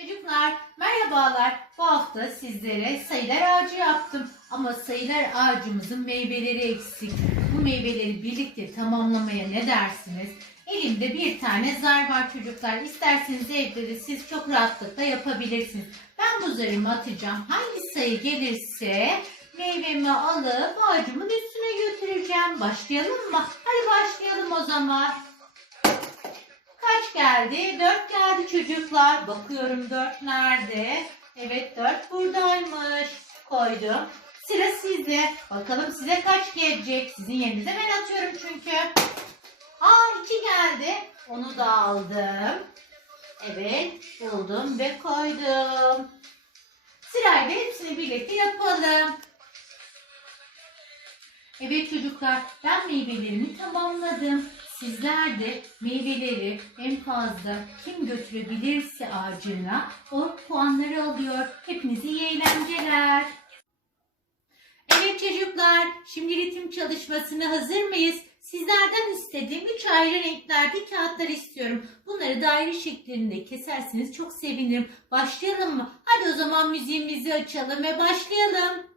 Çocuklar merhabalar. Bu hafta sizlere sayılar ağacı yaptım. Ama sayılar ağacımızın meyveleri eksik. Bu meyveleri birlikte tamamlamaya ne dersiniz? Elimde bir tane zar var çocuklar. İsterseniz evde de siz çok rahatlıkla yapabilirsiniz. Ben bu zarımı atacağım. Hangi sayı gelirse meyvemi alıp ağacımın üstüne götüreceğim. Başlayalım mı? Hadi başlayalım o zaman. Geldi? Dört geldi çocuklar. Bakıyorum dört nerede? Evet dört buradaymış. Koydum. Sıra sizde. Bakalım size kaç gelecek? Sizin yerinize ben atıyorum çünkü. Aa iki geldi. Onu da aldım. Evet buldum ve koydum. Sırayla hepsini birlikte yapalım. Evet çocuklar ben meyvelerimi tamamladım. Sizler de meyveleri en fazla kim götürebilirse ağacına o puanları alıyor. Hepinize iyi eğlenceler. Evet çocuklar şimdi ritim çalışmasına hazır mıyız? Sizlerden istediğim üç ayrı renklerde kağıtlar istiyorum. Bunları daire şeklinde keserseniz çok sevinirim. Başlayalım mı? Hadi o zaman müziğimizi açalım ve başlayalım.